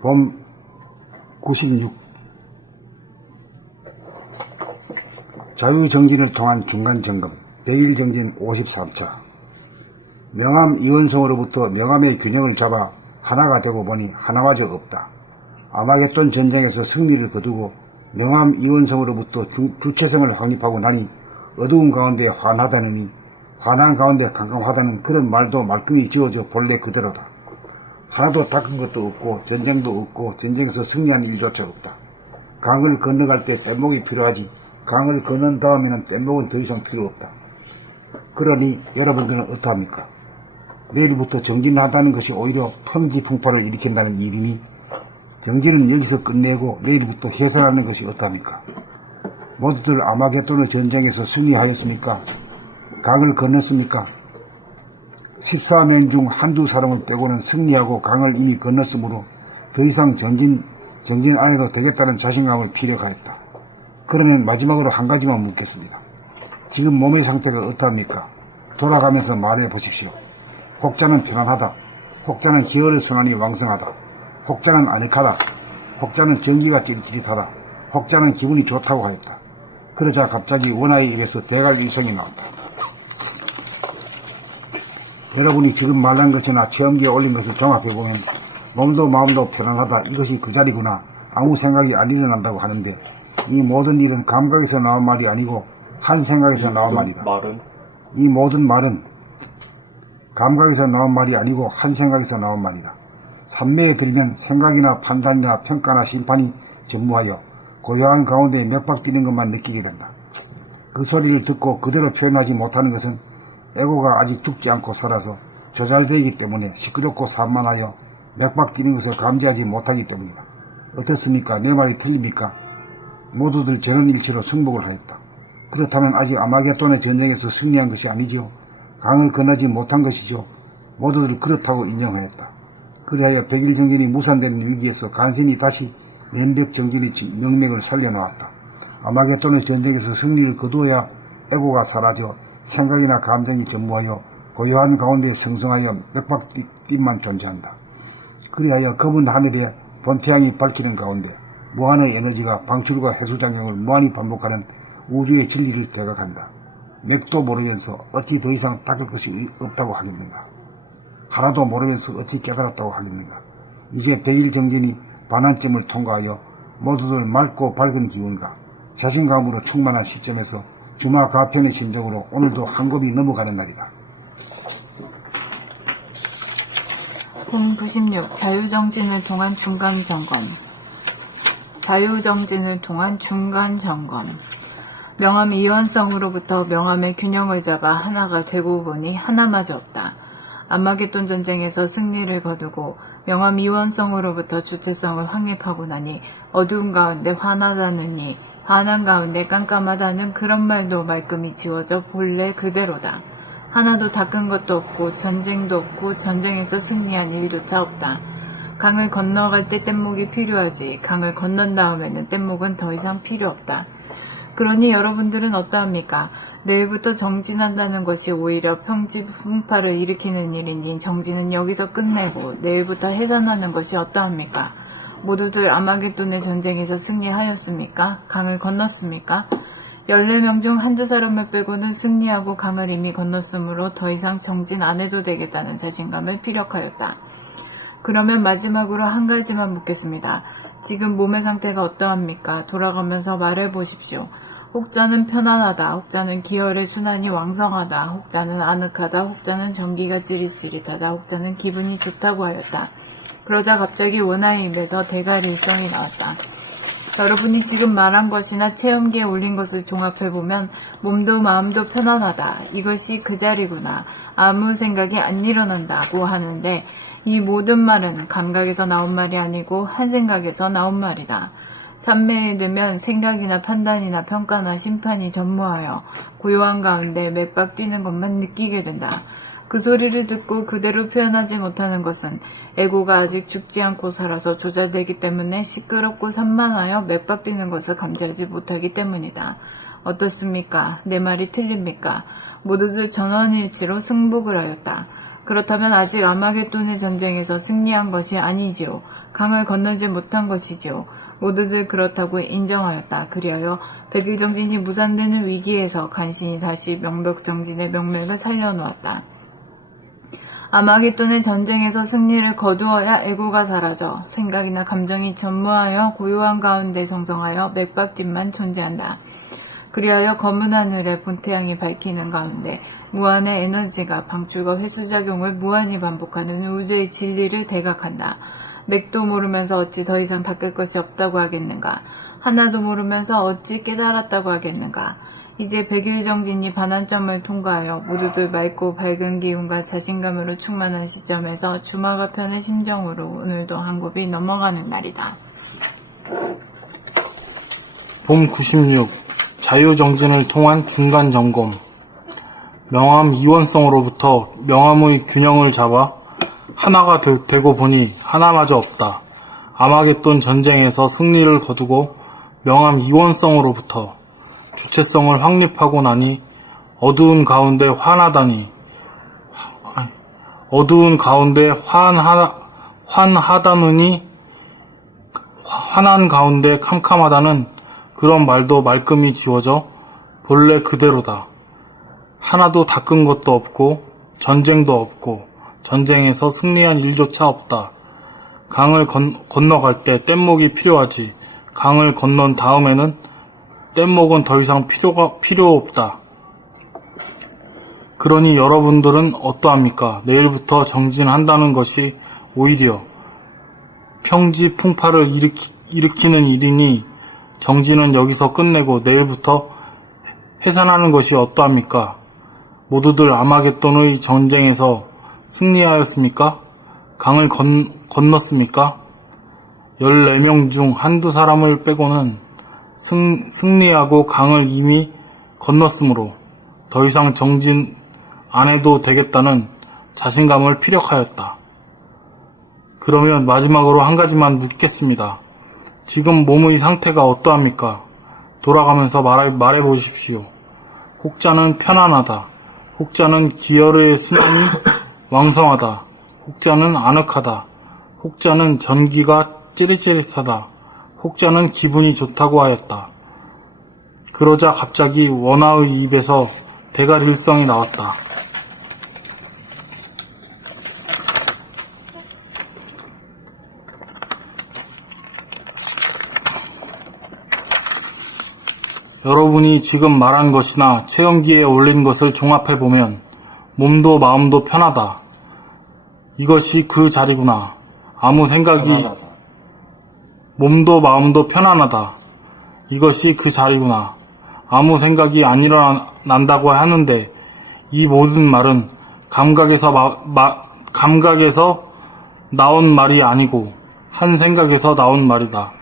봄 96 자유정진을 통한 중간점검 100일 정진 53차 명암 이원성으로부터 명암의 균형을 잡아 하나가 되고 보니 하나마저 없다. 아마겟돈 전쟁에서 승리를 거두고 명암 이원성으로부터 주체성을 확립하고 나니 어두운 가운데 환하다느니 환한 가운데 깜깜하다는 그런 말도 말끔히 지어져 본래 그대로다. 하나도 닦은 것도 없고 전쟁도 없고 전쟁에서 승리한 일조차 없다. 강을 건너갈 때 뗏목이 필요하지 강을 건넌 다음에는 뗏목은 더 이상 필요 없다. 그러니 여러분들은 어떠합니까? 내일부터 정진한다는 것이 오히려 펑지풍파를 일으킨다는 일이니 정진은 여기서 끝내고 내일부터 해산하는 것이 어떠합니까? 모두들 아마겟돈의 전쟁에서 승리하였습니까? 강을 건넜습니까? 14명 중 한두 사람을 빼고는 승리하고 강을 이미 건넜으므로 더 이상 정진 안 해도 되겠다는 자신감을 피력하였다. 그러면 마지막으로 한 가지만 묻겠습니다. 지금 몸의 상태가 어떠합니까? 돌아가면서 말해 보십시오. 혹자는 편안하다. 혹자는 기혈의 순환이 왕성하다. 혹자는 아늑하다. 혹자는 전기가 찌릿찌릿하다. 혹자는 기분이 좋다고 하였다. 그러자 갑자기 원아의 입에서 대갈의성이 나온다. 여러분이 지금 말한 것이나 체험기에 올린 것을 종합해보면 몸도 마음도 편안하다. 이것이 그 자리구나. 아무 생각이 안 일어난다고 하는데 이 모든 일은 감각에서 나온 말이 아니고 한 생각에서 나온 말이다. 이 모든 말은 감각에서 나온 말이 아니고 한 생각에서 나온 말이다. 산매에 들이면 생각이나 판단이나 평가나 심판이 전무하여 고요한 가운데 몇 박 뛰는 것만 느끼게 된다. 그 소리를 듣고 그대로 표현하지 못하는 것은 에고가 아직 죽지 않고 살아서 조잘되기 때문에 시끄럽고 산만하여 몇 박 뛰는 것을 감지하지 못하기 때문이다. 어떻습니까? 내 말이 틀립니까? 모두들 전원일치로 승복을 하였다. 그렇다면 아직 아마겟돈의 전쟁에서 승리한 것이 아니죠. 강을 건너지 못한 것이죠. 모두들 그렇다고 인정하였다. 그리하여 100일 정진이 무산되는 위기에서 간신히 다시 면벽 정진의 명맥을 살려놓았다. 아마겟돈의 전쟁에서 승리를 거두어야 에고가 사라져 생각이나 감정이 전무하여 고요한 가운데 성성하여 몇 박 뛴만 존재한다. 그리하여 검은 하늘에 본태양이 밝히는 가운데 무한의 에너지가 방출과 해수작용을 무한히 반복하는 우주의 진리를 대각한다. 맥도 모르면서 어찌 더 이상 닦을 것이 없다고 하겠는가? 하나도 모르면서 어찌 깨달았다고 하겠는가? 이제 100일 정진이 반환점을 통과하여 모두들 맑고 밝은 기운과 자신감으로 충만한 시점에서 주마 가편의 심정으로 오늘도 한 곱이 넘어가는 날이다. 봄 96 자유정진을 통한 중간점검 자유정진을 통한 중간점검 명암 이원성으로부터 명암의 균형을 잡아 하나가 되고 보니 하나마저 없다. 아마겟돈 전쟁에서 승리를 거두고 명암 이원성으로부터 주체성을 확립하고 나니 어두운 가운데 환하다느니 환한 가운데 깜깜하다는 그런 말도 말끔히 지워져 본래 그대로다. 하나도 닦은 것도 없고 전쟁도 없고 전쟁에서 승리한 일조차 없다. 강을 건너갈 때 뗏목이 필요하지 강을 건넌 다음에는 뗏목은 더 이상 필요 없다. 그러니 여러분들은 어떠합니까? 내일부터 정진한다는 것이 오히려 평지풍파를 일으키는 일이니 정진은 여기서 끝내고 내일부터 해산하는 것이 어떠합니까? 모두들 아마겟돈의 전쟁에서 승리하였습니까? 강을 건넜습니까? 14명 중 한두 사람을 빼고는 승리하고 강을 이미 건넜으므로 더 이상 정진 안 해도 되겠다는 자신감을 피력하였다. 그러면 마지막으로 한 가지만 묻겠습니다. 지금 몸의 상태가 어떠합니까? 돌아가면서 말해보십시오. 혹자는 편안하다, 혹자는 기혈의 순환이 왕성하다, 혹자는 아늑하다, 혹자는 전기가 찌릿찌릿하다, 혹자는 기분이 좋다고 하였다. 그러자 갑자기 원아의 입에서 대갈일성이 나왔다. 여러분이 지금 말한 것이나 체험기에 올린 것을 종합해보면 몸도 마음도 편안하다. 이것이 그 자리구나. 아무 생각이 안 일어난다고 하는데 이 모든 말은 감각에서 나온 말이 아니고 한 생각에서 나온 말이다. 산매에 들면 생각이나 판단이나 평가나 심판이 전무하여 고요한 가운데 맥박 뛰는 것만 느끼게 된다. 그 소리를 듣고 그대로 표현하지 못하는 것은 에고가 아직 죽지 않고 살아서 조절되기 때문에 시끄럽고 산만하여 맥박 뛰는 것을 감지하지 못하기 때문이다. 어떻습니까? 내 말이 틀립니까? 모두들 전원일치로 승복을 하였다. 그렇다면 아직 아마겟돈의 전쟁에서 승리한 것이 아니지요. 강을 건너지 못한 것이지요. 모두들 그렇다고 인정하였다. 그리하여 백일정진이 무산되는 위기에서 간신히 다시 명백정진의 명맥을 살려놓았다. 아마겟돈의 전쟁에서 승리를 거두어야 애고가 사라져 생각이나 감정이 전무하여 고요한 가운데 정성하여 맥박뒷만 존재한다. 그리하여 검은 하늘의 본태양이 밝히는 가운데 무한의 에너지가 방출과 회수작용을 무한히 반복하는 우주의 진리를 대각한다. 맥도 모르면서 어찌 더 이상 닦을 것이 없다고 하겠는가? 하나도 모르면서 어찌 깨달았다고 하겠는가? 이제 백일정진이 반환점을 통과하여 모두들 맑고 밝은 기운과 자신감으로 충만한 시점에서 주마가 편의 심정으로 오늘도 한 곱이 넘어가는 날이다. 봄 96 자유정진을 통한 중간점검. 명암 이원성으로부터 명암의 균형을 잡아 하나가 되고 보니 하나마저 없다. 아마겟돈 전쟁에서 승리를 거두고 명암 이원성으로부터 주체성을 확립하고 나니 어두운 가운데 환하다니 어두운 가운데 환하다느니 환한 가운데 캄캄하다는 그런 말도 말끔히 지워져 본래 그대로다. 하나도 닦은 것도 없고 전쟁도 없고 전쟁에서 승리한 일조차 없다. 강을 건너갈 때 뗏목이 필요하지. 강을 건넌 다음에는 뗏목은 더 이상 필요 없다. 그러니 여러분들은 어떠합니까? 내일부터 정진한다는 것이 오히려 평지풍파를 일으키는 일이니 정진은 여기서 끝내고 내일부터 해산하는 것이 어떠합니까? 모두들 아마겟돈의 전쟁에서 승리하였습니까? 강을 건넜습니까? 14명 중 한두 사람을 빼고는 승리하고 강을 이미 건넜으므로 더 이상 정진 안 해도 되겠다는 자신감을 피력하였다. 그러면 마지막으로 한 가지만 묻겠습니다. 지금 몸의 상태가 어떠합니까? 돌아가면서 말해보십시오. 혹자는 편안하다. 혹자는 기혈의 수명이 왕성하다. 혹자는 아늑하다. 혹자는 전기가 찌릿찌릿하다. 혹자는 기분이 좋다고 하였다. 그러자 갑자기 원하의 입에서 대갈일성이 나왔다. 여러분이 지금 말한 것이나 체험기에 올린 것을 종합해보면 몸도 마음도 편하다. 이것이 그 자리구나. 아무 생각이 몸도 마음도 편안하다. 이것이 그 자리구나. 아무 생각이 안 일어난다고 하는데 이 모든 말은 감각에서 나온 말이 아니고 한 생각에서 나온 말이다.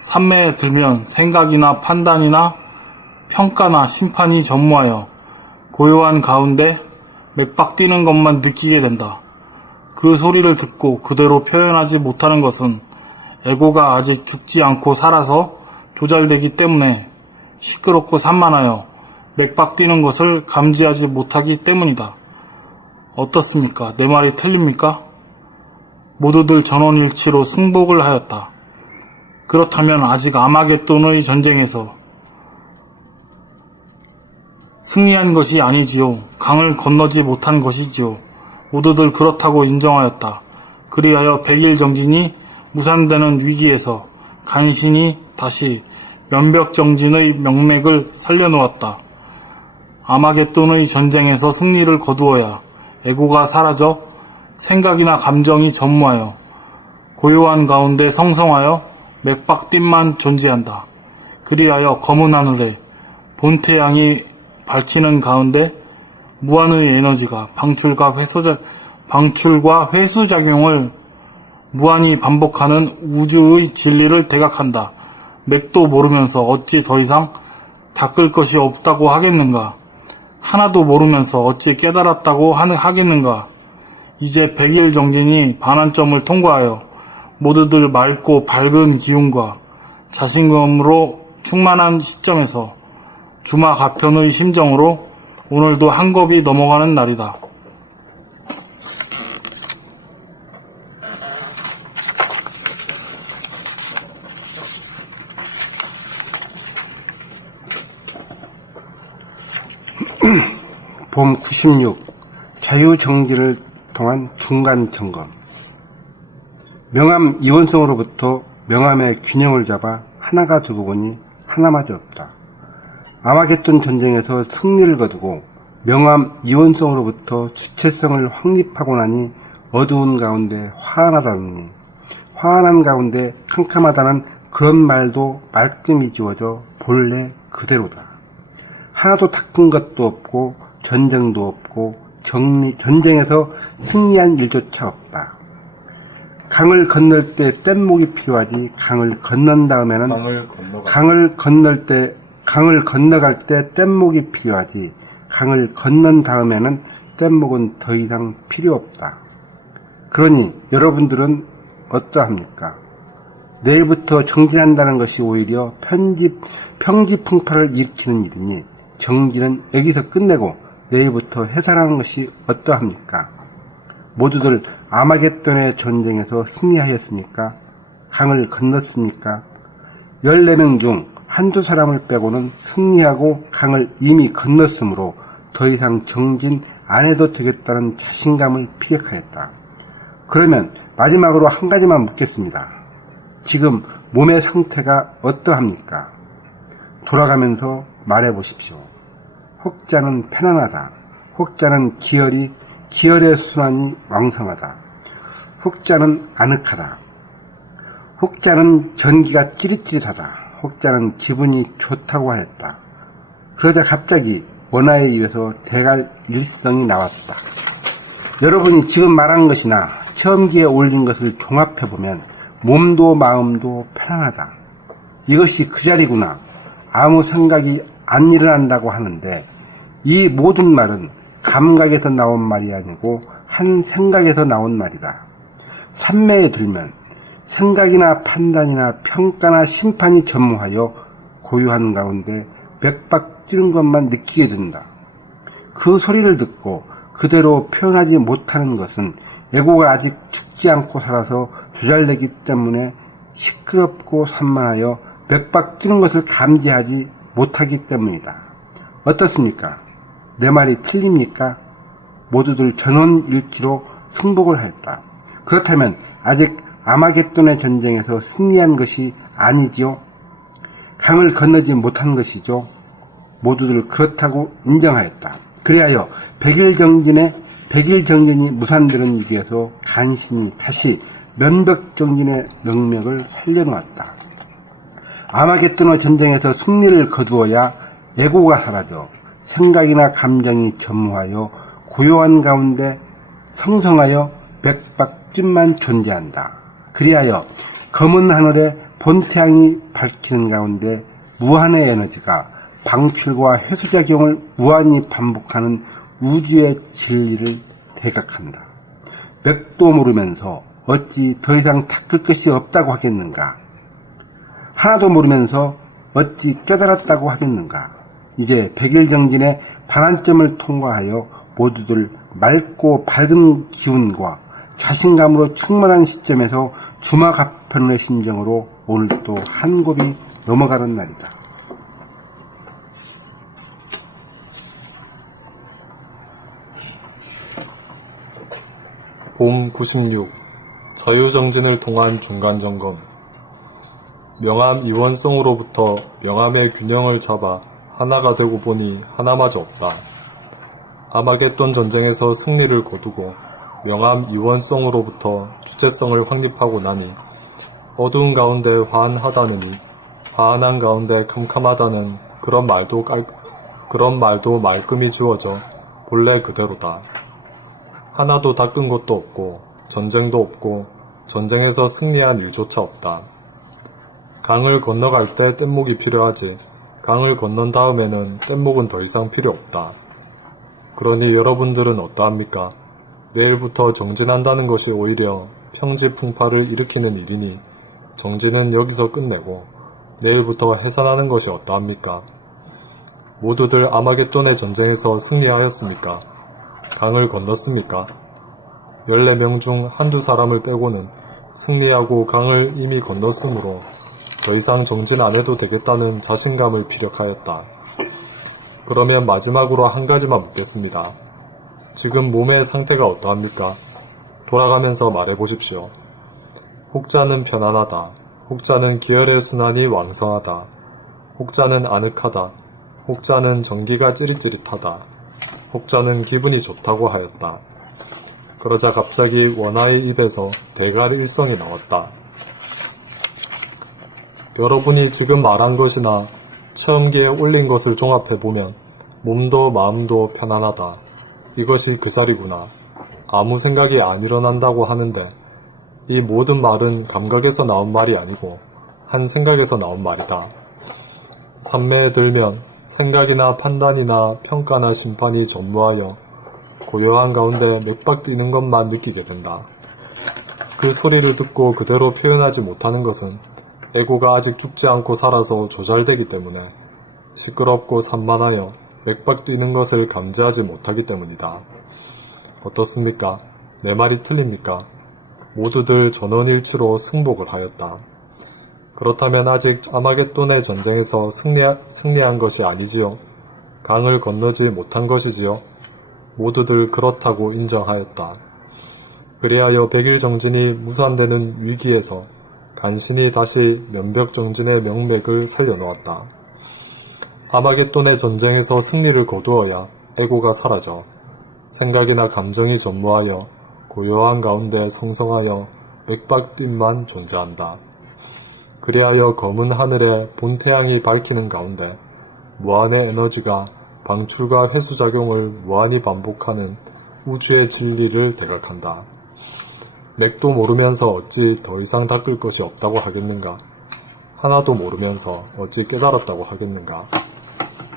삼매에 들면 생각이나 판단이나 평가나 심판이 전무하여 고요한 가운데 맥박 뛰는 것만 느끼게 된다. 그 소리를 듣고 그대로 표현하지 못하는 것은 에고가 아직 죽지 않고 살아서 조잘되기 때문에 시끄럽고 산만하여 맥박 뛰는 것을 감지하지 못하기 때문이다. 어떻습니까? 내 말이 틀립니까? 모두들 전원일치로 승복을 하였다. 그렇다면 아직 아마겟돈의 전쟁에서 승리한 것이 아니지요. 강을 건너지 못한 것이지요. 모두들 그렇다고 인정하였다. 그리하여 백일정진이 무산되는 위기에서 간신히 다시 면벽정진의 명맥을 살려놓았다. 아마겟돈의 전쟁에서 승리를 거두어야 에고가 사라져 생각이나 감정이 전무하여 고요한 가운데 성성하여 맥박빛만 존재한다. 그리하여 검은 하늘에 본태양이 밝히는 가운데 무한의 에너지가 방출과 회수작용을 무한히 반복하는 우주의 진리를 대각한다. 맥도 모르면서 어찌 더 이상 닦을 것이 없다고 하겠는가? 하나도 모르면서 어찌 깨달았다고 하겠는가? 이제 백일정진이 반환점을 통과하여 모두들 맑고 밝은 기운과 자신감으로 충만한 시점에서 주마 가편의 심정으로 오늘도 한 겁이 넘어가는 날이다. 봄 96 자유정지를 통한 중간점검. 명암 이원성으로부터 명암의 균형을 잡아 하나가 두고 보니 하나마저 없다. 아마겟돈 전쟁에서 승리를 거두고 명암 이원성으로부터 주체성을 확립하고 나니 어두운 가운데 화환하다니, 화환한 가운데 캄캄하다는 그런 말도 말끔히 지워져 본래 그대로다. 하나도 닦은 것도 없고 전쟁도 없고 전쟁에서 승리한 일조차 없다. 강을 건널 때 뗏목이 필요하지 강을 건넌 다음에는 강을 건너갈 때 뗏목이 필요하지 강을 건넌 다음에는 뗏목은 더 이상 필요 없다. 그러니 여러분들은 어떠합니까? 내일부터 정진한다는 것이 오히려 평지풍파를 일으키는 일이니 정진은 여기서 끝내고 내일부터 해산하는 것이 어떠합니까? 모두들 아마겟돈의 전쟁에서 승리하였습니까? 강을 건넜습니까? 14명 중 한두 사람을 빼고는 승리하고 강을 이미 건넜으므로 더 이상 정진 안 해도 되겠다는 자신감을 피력하였다. 그러면 마지막으로 한 가지만 묻겠습니다. 지금 몸의 상태가 어떠합니까? 돌아가면서 말해보십시오. 혹자는 편안하다. 혹자는 기혈의 순환이 왕성하다. 혹자는 아늑하다. 혹자는 전기가 찌릿찌릿하다. 혹자는 기분이 좋다고 하였다. 그러자 갑자기 원하의 입에서 대갈 일성이 나왔다. 여러분이 지금 말한 것이나 체험기에 올린 것을 종합해보면 몸도 마음도 편안하다. 이것이 그 자리구나. 아무 생각이 안 일어난다고 하는데 이 모든 말은 감각에서 나온 말이 아니고 한 생각에서 나온 말이다. 삼매에 들면 생각이나 판단이나 평가나 심판이 전무하여 고요한 가운데 맥박 뛰는 것만 느끼게 된다. 그 소리를 듣고 그대로 표현하지 못하는 것은 에고가 아직 죽지 않고 살아서 조잘되기 때문에 시끄럽고 산만하여 맥박 뛰는 것을 감지하지 못하기 때문이다. 어떻습니까? 내 말이 틀립니까? 모두들 전원일치로 승복을 하였다. 그렇다면 아직 아마겟돈의 전쟁에서 승리한 것이 아니지요? 강을 건너지 못한 것이죠? 모두들 그렇다고 인정하였다. 그리하여 백일 정진이 무산되는 위기에서 간신히 다시 면벽정진의 명맥을 살려놓았다. 아마겟돈의 전쟁에서 승리를 거두어야 에고가 사라져 생각이나 감정이 전무하여 고요한 가운데 성성하여 맥박짓만 존재한다. 그리하여 검은 하늘에 본태양이 밝히는 가운데 무한의 에너지가 방출과 회수작용을 무한히 반복하는 우주의 진리를 대각한다. 맥도 모르면서 어찌 더 이상 닦을 것이 없다고 하겠는가? 하나도 모르면서 어찌 깨달았다고 하겠는가? 이제 백일정진의 반환점을 통과하여 모두들 맑고 밝은 기운과 자신감으로 충만한 시점에서 주마가편의 심정으로 오늘 또 한 곱이 넘어가는 날이다. 봄 96 자유정진을 통한 중간점검. 명암 이원성으로부터 명암의 균형을 잡아 하나가 되고 보니 하나마저 없다. 아마겟돈 전쟁에서 승리를 거두고 명암 이원성으로부터 주체성을 확립하고 나니 어두운 가운데 화환하다느니 화환한 가운데 캄캄하다는 그런 말도 말끔히 주어져 본래 그대로다. 하나도 닦은 것도 없고 전쟁도 없고 전쟁에서 승리한 일조차 없다. 강을 건너갈 때 뗏목이 필요하지 강을 건넌 다음에는 뗏목은 더 이상 필요 없다. 그러니 여러분들은 어떠합니까? 내일부터 정진한다는 것이 오히려 평지풍파를 일으키는 일이니 정진은 여기서 끝내고 내일부터 해산하는 것이 어떠합니까? 모두들 아마겟돈의 전쟁에서 승리하였습니까? 강을 건넜습니까? 14명 중 한두 사람을 빼고는 승리하고 강을 이미 건넜으므로 더 이상 정진 안 해도 되겠다는 자신감을 피력하였다. 그러면 마지막으로 한 가지만 묻겠습니다. 지금 몸의 상태가 어떠합니까? 돌아가면서 말해보십시오. 혹자는 편안하다. 혹자는 기혈의 순환이 왕성하다. 혹자는 아늑하다. 혹자는 전기가 찌릿찌릿하다. 혹자는 기분이 좋다고 하였다. 그러자 갑자기 원하의 입에서 대갈 일성이 나왔다. 여러분이 지금 말한 것이나 체험기에 올린 것을 종합해보면 몸도 마음도 편안하다. 이것이 그 자리구나. 아무 생각이 안 일어난다고 하는데 이 모든 말은 감각에서 나온 말이 아니고 한 생각에서 나온 말이다. 산매에 들면 생각이나 판단이나 평가나 심판이 전무하여 고요한 가운데 맥박 뛰는 것만 느끼게 된다. 그 소리를 듣고 그대로 표현하지 못하는 것은 에고가 아직 죽지 않고 살아서 조잘되기 때문에 시끄럽고 산만하여 맥박 뛰는 것을 감지하지 못하기 때문이다. 어떻습니까? 내 말이 틀립니까? 모두들 전원일치로 승복을 하였다. 그렇다면 아직 아마겟돈의 전쟁에서 승리한 것이 아니지요? 강을 건너지 못한 것이지요? 모두들 그렇다고 인정하였다. 그리하여 백일정진이 무산되는 위기에서 간신히 다시 면벽정진의 명맥을 살려놓았다. 아마겟돈의 전쟁에서 승리를 거두어야 에고가 사라져 생각이나 감정이 전무하여 고요한 가운데 성성하여 맥박빛만 존재한다. 그리하여 검은 하늘에 본태양이 밝히는 가운데 무한의 에너지가 방출과 회수작용을 무한히 반복하는 우주의 진리를 대각한다. 맥도 모르면서 어찌 더 이상 닦을 것이 없다고 하겠는가? 하나도 모르면서 어찌 깨달았다고 하겠는가?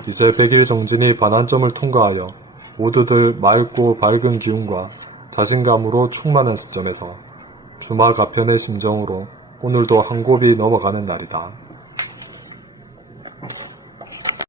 이제 백일정진이 반환점을 통과하여 모두들 맑고 밝은 기운과 자신감으로 충만한 시점에서 주마가편의 심정으로 오늘도 한 곱이 넘어가는 날이다.